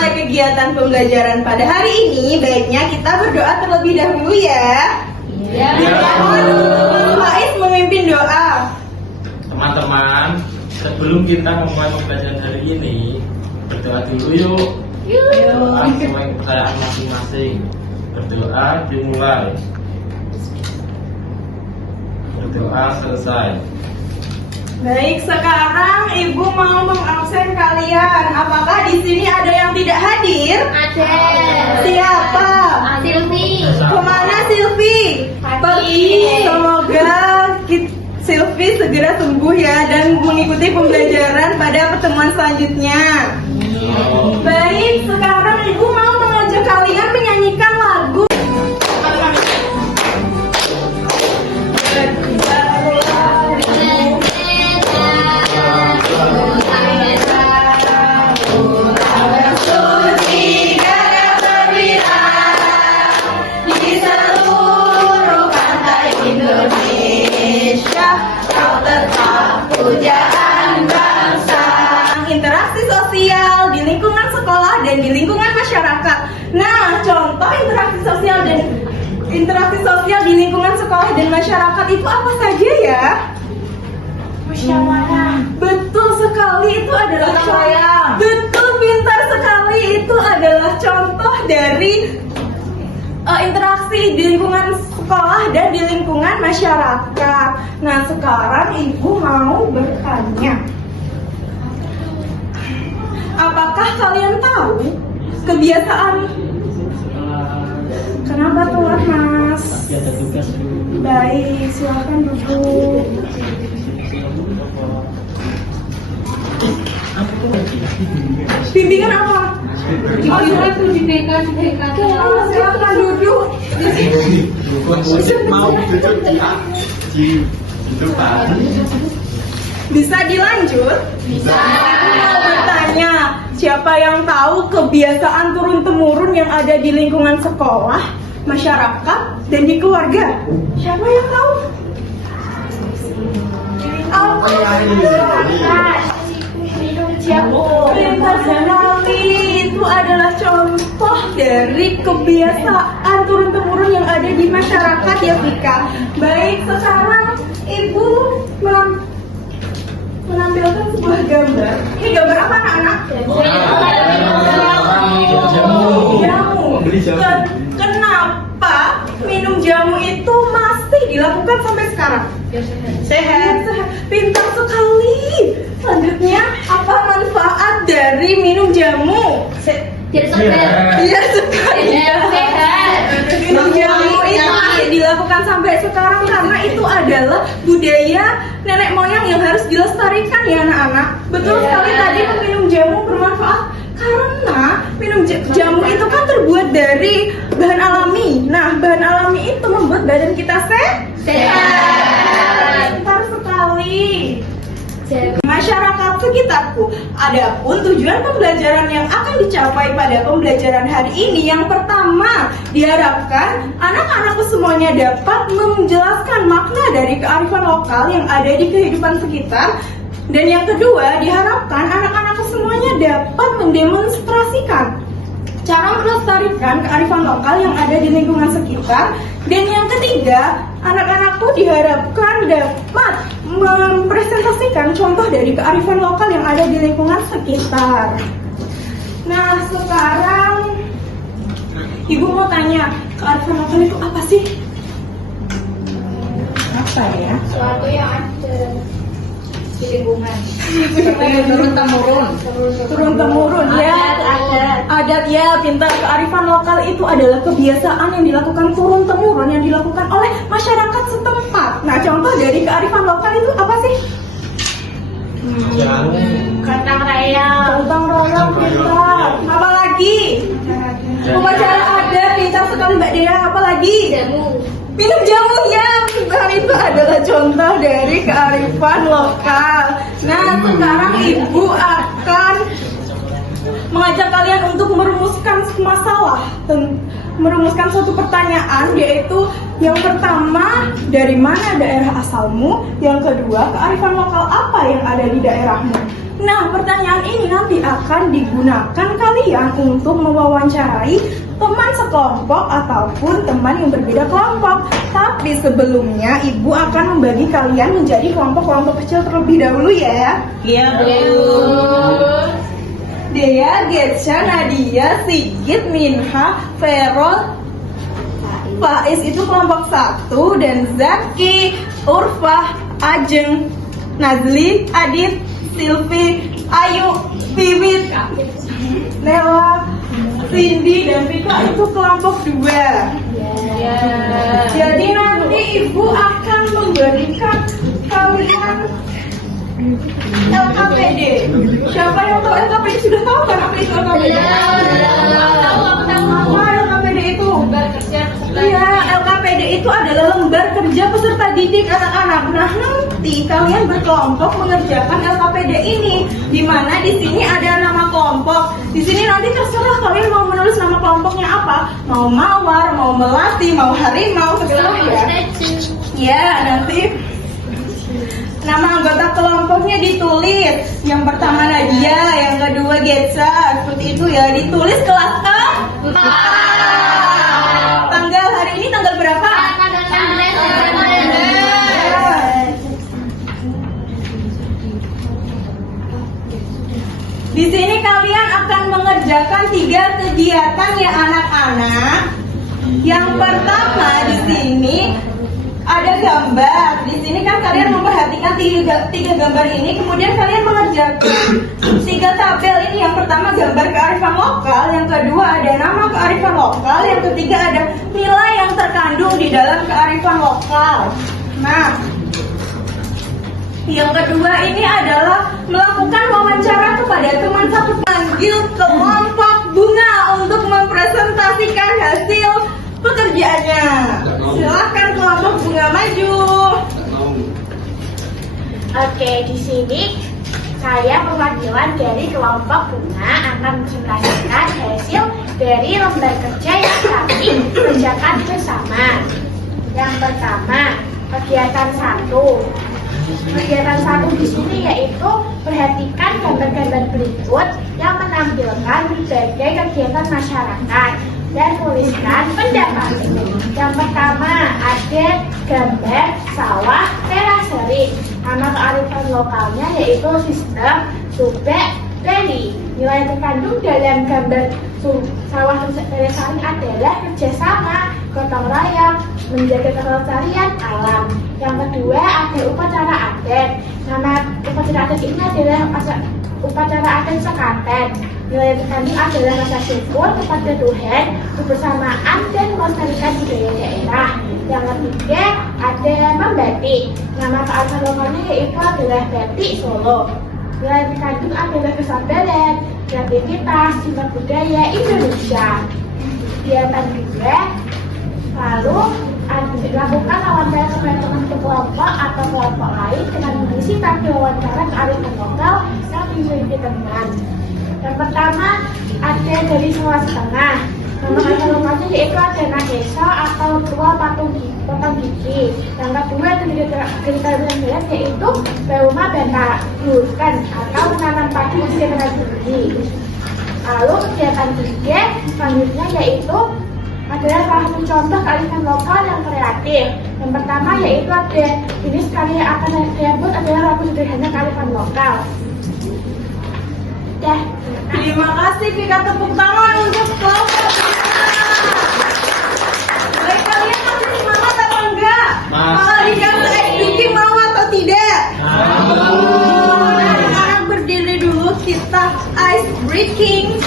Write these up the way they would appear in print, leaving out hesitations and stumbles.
memulai kegiatan pembelajaran pada hari ini, baiknya kita berdoa terlebih dahulu ya. Ya. Faiz memimpin doa. Teman-teman, sebelum kita memulai pembelajaran hari ini, berdoa dulu yuk. Doa sesuai kepercayaan masing-masing. Berdoa dimulai. Berdoa selesai. Baik, sekarang Ibu mau mengabsen kalian. Apakah di sini ada yang tidak hadir? Ada. Siapa? Silvi. Kemana Silvi? Pergi. Semoga Silvi segera sembuh ya dan mengikuti pembelajaran pada pertemuan selanjutnya. Baik, sekarang Ibu mau mengajak kalian menyanyikan lagu. Pujaan bangsa, interaksi sosial di lingkungan sekolah dan di lingkungan masyarakat. Nah, contoh interaksi sosial di lingkungan sekolah dan masyarakat itu apa saja ya? Musyawarah. Betul sekali, itu adalah betul, pintar sekali, itu adalah contoh dari interaksi di lingkungan sekolah dan di lingkungan masyarakat. Nah, sekarang Ibu mau bertanya, apakah kalian tahu kebiasaan? Kenapa telat, Mas? Ada tugas dulu. Baik, silakan duduk. Bimbingan apa? Itu di BK. Silakan duduk. Mau duduk di depan. Bisa dilanjut? Bisa. Mau bertanya, siapa yang tahu kebiasaan turun-temurun yang ada di lingkungan sekolah, masyarakat, dan di keluarga? Siapa yang tahu? Pintar sekali, itu adalah contoh dari kebiasaan turun-temurun yang ada di masyarakat ya Vika. Baik, sekarang Ibu menampilkan sebuah gambar. Ini gambar apa anak-anak? Jamu. Kenapa minum jamu itu masih dilakukan sampai sekarang? Sehat. Pintar sekali. Selanjutnya, apa manfaat dari minum jamu? Iya sekali. Sehat. Minum jamu itu dilakukan sampai sekarang karena itu adalah budaya nenek moyang yang harus dilestarikan ya anak-anak. Betul sekali tadi, minum jamu bermanfaat karena minum jamu itu kan terbuat dari bahan alami. Nah, bahan alami itu membuat badan kita sehat. Pintar sekali. Masyarakat sekitarku. Adapun tujuan pembelajaran yang akan dicapai pada pembelajaran hari ini, yang pertama, diharapkan anak-anakku semuanya dapat menjelaskan makna dari kearifan lokal yang ada di kehidupan sekitar. Dan yang kedua, diharapkan anak-anakku semuanya dapat mendemonstrasikan cara melestarikan kearifan lokal yang ada di lingkungan sekitar. Dan yang ketiga, anak-anakku diharapkan dapat mempresentasikan contoh dari kearifan lokal yang ada di lingkungan sekitar. Nah, sekarang Ibu mau tanya, kearifan lokal itu apa sih? Apa ya? Suatu yang ada di lingkungan. Turun-temurun ya. Adat ya, pintar. Kearifan lokal itu adalah kebiasaan yang dilakukan turun-temurun, yang dilakukan oleh masyarakat setempat. Nah, contoh dari kearifan lokal itu apa sih? Gotong royong. Gotong royong, pintar. Apa lagi? Upacara adat, pintar sekali Mbak Dea. Apa lagi? Jamu. Minum jamu ya, pintar, itu adalah contoh dari kearifan lokal. Nah, sekarang Ibu akan mengajak kalian untuk merumuskan masalah, merumuskan suatu pertanyaan, yaitu yang pertama, dari mana daerah asalmu? Yang kedua, kearifan lokal apa yang ada di daerahmu? Nah, pertanyaan ini nanti akan digunakan kalian untuk mewawancarai teman sekelompok ataupun teman yang berbeda kelompok. Tapi sebelumnya, Ibu akan membagi kalian menjadi kelompok-kelompok kecil terlebih dahulu ya. Iya, Bu. Dea, Getcha, Nadia, Sigit, Minha, Ferol, Faiz itu kelompok 1, dan Zaki, Urfah, Ajeng, Nazli, Adit, Silvi, Ayu, Vivit, Nela, Cindy, dan Vika itu kelompok 2. Jadi nanti Ibu akan memberikan kalian LKPD. Siapa yang tahu LKPD? Sudah tahu kan apa itu LKPD? Apa LKPD itu? Iya, LKPD itu adalah lembar kerja peserta didik anak-anak. Nah, nanti kalian berkelompok mengerjakan LKPD ini, di mana di sini ada nama kelompok. Di sini nanti terserah kalian mau menulis nama kelompoknya apa. Mau mawar, mau melati, mau harimau, terserah ya. Ya, nanti nama anggota kelompoknya ditulis. Yang pertama Nadia, yang kedua Getcha, seperti itu ya. Ditulis kelas A. Tanggal hari ini tanggal berapa? Di sini kalian akan mengerjakan 3 kegiatan ya anak-anak. Yang pertama di sini ada gambar. Di sini kan kalian memperhatikan tiga gambar ini, kemudian kalian mengerjakan 3 tabel ini. Yang pertama gambar kearifan lokal, yang kedua ada nama kearifan lokal, yang ketiga ada nilai yang terkandung di dalam kearifan lokal. Nah, yang kedua ini adalah melakukan wawancara kepada teman satu, panggil kelompok bunga untuk mempresentasikan hasil pekerjaannya. Silakan kelompok bunga maju. Oke, di sini saya perwakilan dari kelompok bunga akan mempresentasikan hasil dari lembar kerja yang kami kerjakan bersama. Yang pertama, kegiatan 1. Kegiatan 1 di sini yaitu perhatikan gambar-gambar berikut yang menampilkan berbagai kegiatan masyarakat dan tuliskan pendapat. Yang pertama ada gambar sawah terasering. Nama kearifan lokalnya yaitu sistem Subek Rally. Nilai yang terkandung dalam gambar sawah terasering adalah kerjasama, gotong royong, menjaga kelestarian alam. Yang kedua ada upacara adat. Nama upacara adat ini adalah upacara adat sekaten. Nilai yang terkandung adalah rasa syukur kepada Tuhan, kebersamaan, dan melestarikan budaya daerah. Yang ketiga ada membatik. Nama kearifan lokalnya yaitu adalah batik Solo. Nilai yang terkandung adalah kesabaran, kreativitas, sifat budaya Indonesia. Kegiatan juga lalu dilakukan wawancara kepada teman kelompok atau kelompok lain dengan mengisi tabel wawancara kearifan lokal yang dimiliki teman. Yang pertama ada dari Sulawesi Tengah. Nama kearifan lokalnya yaitu ada Nageso atau tua potong gigi. Yang kedua dari Kalimantan yaitu Bauma Bantarukan atau menanam padi usia gigi. Lalu kegiatan 3 selanjutnya yaitu adalah salah satu contoh kearifan lokal yang kreatif. Yang pertama yaitu ada jenis karya akan disebut adalah lagu sederhana kearifan lokal. Terima kasih, kita tepuk tangan untuk kelompok. Baik, kalian masih semangat atau enggak? Kalau dikasih eduki mau atau tidak? Anak-anak berdiri dulu, kita ice breaking.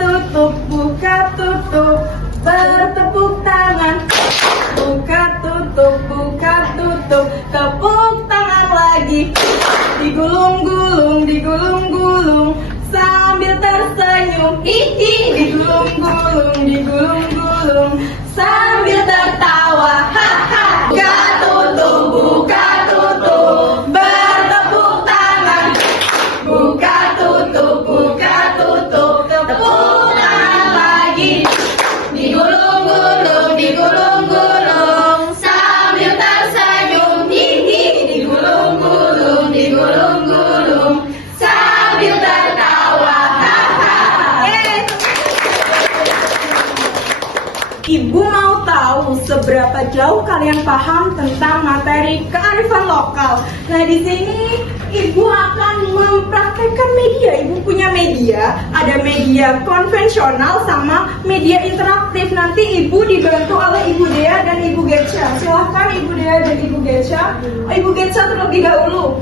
Tutup, buka, tutup. Bertepuk tangan, buka tutup, tepuk tangan lagi, digulung-gulung, sambil tersenyum, digulung-gulung, sambil tertawa, haha. Buka tutup, bertepuk tangan, buka tutup, tepuk tangan lagi. Digulung-gulung, sambil tersenyum, digulung-gulung, sambil Ibu mau tahu seberapa jauh kalian paham tentang materi kearifan lokal. Nah, di sini Ibu akan mempraktekkan media. Ibu punya media, ada media konvensional sama media interaktif. Nanti Ibu dibantu oleh Ibu Dea dan Ibu Getsa. Silahkan Ibu Dea dan Ibu Getsa. Ibu Getsa terlebih dahulu.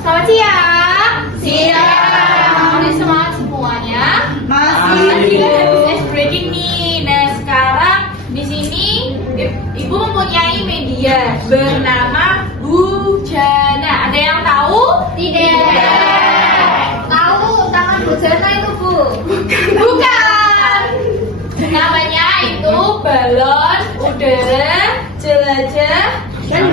Selamat siang. Siang. Udah semangat semuanya? Masih. Tadi kan habis ice breaking nih. Nah sekarang di sini Ibu mempunyai media bernama Bujana. Ada yang tahu? Tidak. Tahu tangan Bujana itu, Bu? Bukan. Namanya itu balon udara jelajah Nah,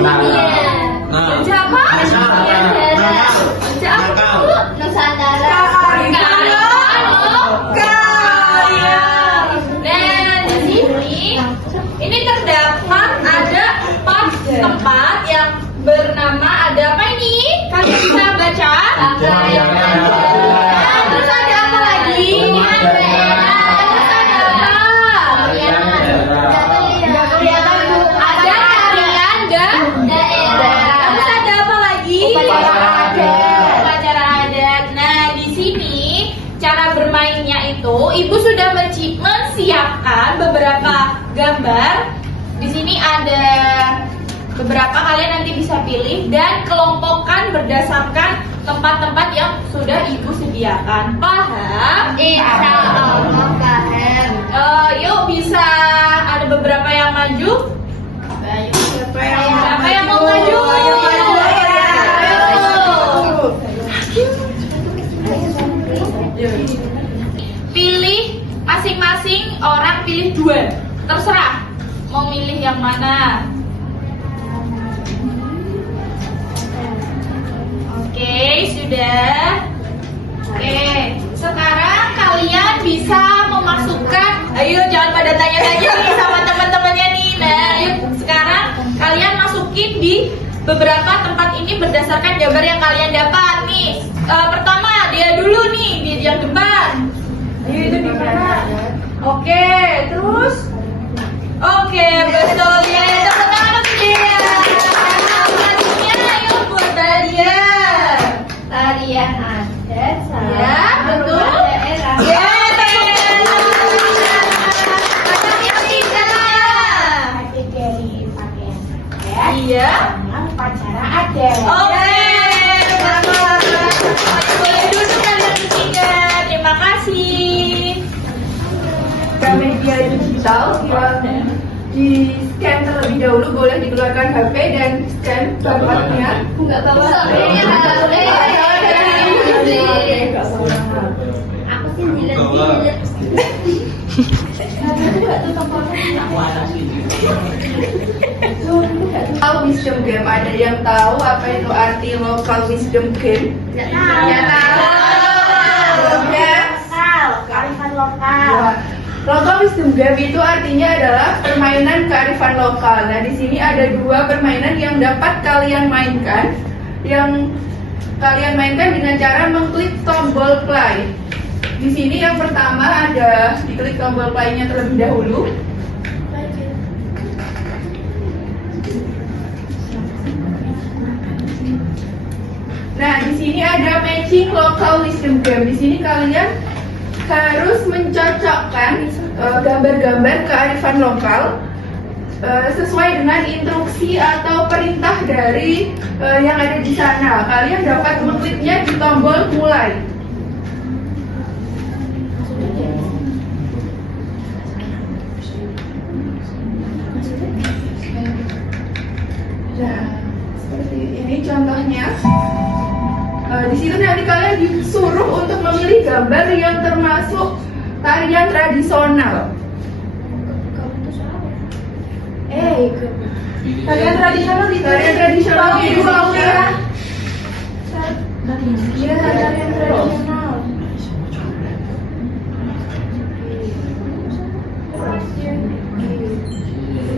jelajah apa? Jelajah apa, Bu? Nusantara. Kaya. Nah, di sini ini terdapat ada 4 tempat yang bernama ada apa ini? Kalian bisa baca? Terus ada apa lagi? Terus ada apa? Nggak kelihatan, Bu. Ada tarian dan daerah. Terus ada apa lagi? Upacara adat. Nah, di sini cara bermainnya itu Ibu sudah menyiapkan beberapa gambar. Di sini ada beberapa, kalian nanti bisa pilih dan kelompokkan berdasarkan tempat-tempat yang sudah Ibu sediakan. Paham? Insya Allah paham. Yuk bisa ada beberapa yang maju. Siapa yang mau maju? Ayo maju ya. Pilih masing-masing orang pilih 2. Terserah mau milih yang mana. Oke, sudah. Oke, sekarang kalian bisa memasukkan. Ayo jangan pada tanya-tanya nih sama teman-temannya nih. Nah, ayo sekarang kalian masukin di beberapa tempat ini berdasarkan gambar yang kalian dapat nih. Pertama dia dulu nih di yang depan. Ayo itu di mana? Oke, terus. Oke, betul ya. Tepuk tangan untuk dia. Selanjutnya ayo buat Dalia. Tarian adat sama Ya, betul. daerah. Ya, yang tiga. Ada dari pakaian Iya. upacara adat. Oke, selamat. Boleh duduk kalian bertiga. Terima kasih. Media digital yang di scan terlebih dahulu, boleh dikeluarkan HP dan scan gambarnya. Nggak tahu. Aku sih jilat-jilat. Local wisdom game, ada yang tahu apa itu arti local wisdom game? Nggak tahu. Ya tahu. Ya. Lokal, kearifan lokal. Local wisdom game itu artinya adalah permainan kearifan lokal. Nah, di sini ada 2 permainan yang dapat kalian mainkan. Yang kalian mainkan dengan cara mengklik tombol play. Di sini yang pertama ada diklik tombol play-nya terlebih dahulu. Nah, di sini ada matching local wisdom game. Di sini kalian harus mencocokkan gambar-gambar kearifan lokal sesuai dengan instruksi atau perintah dari yang ada di sana. Kalian dapat mengkliknya di tombol mulai. Nah, seperti ini contohnya. Di situ nanti kalian disuruh untuk memilih gambar yang termasuk tarian tradisional. Tarian tradisional di Indonesia. Iya, tarian tradisional.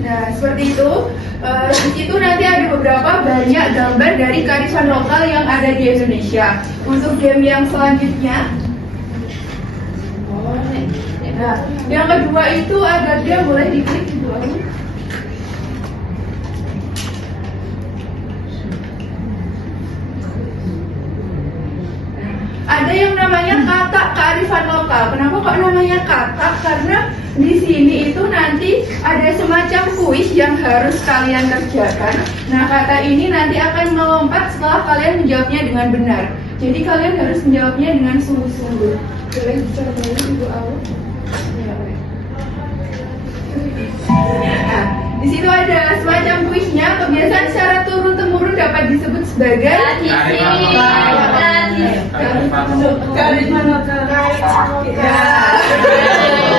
Nah, seperti itu. Di situ nanti ada beberapa banyak gambar dari kearifan lokal yang ada di Indonesia. Untuk game yang selanjutnya, Nah, yang kedua itu ada dia boleh diklik di bawah. Ada yang namanya kata kearifan lokal. Kenapa kok namanya kata? Karena di sini itu nanti ada semacam kuis yang harus kalian kerjakan. Nah, kata ini nanti akan melompat setelah kalian menjawabnya dengan benar. Jadi kalian harus menjawabnya dengan sungguh-sungguh. Boleh dicoba Ibu Awu? Ya, boleh. Nah, di situ ada semacam kuisnya. Kebiasaan secara turun-temurun dapat disebut sebagai Kearifan lokal. kearifan lokal. Ya.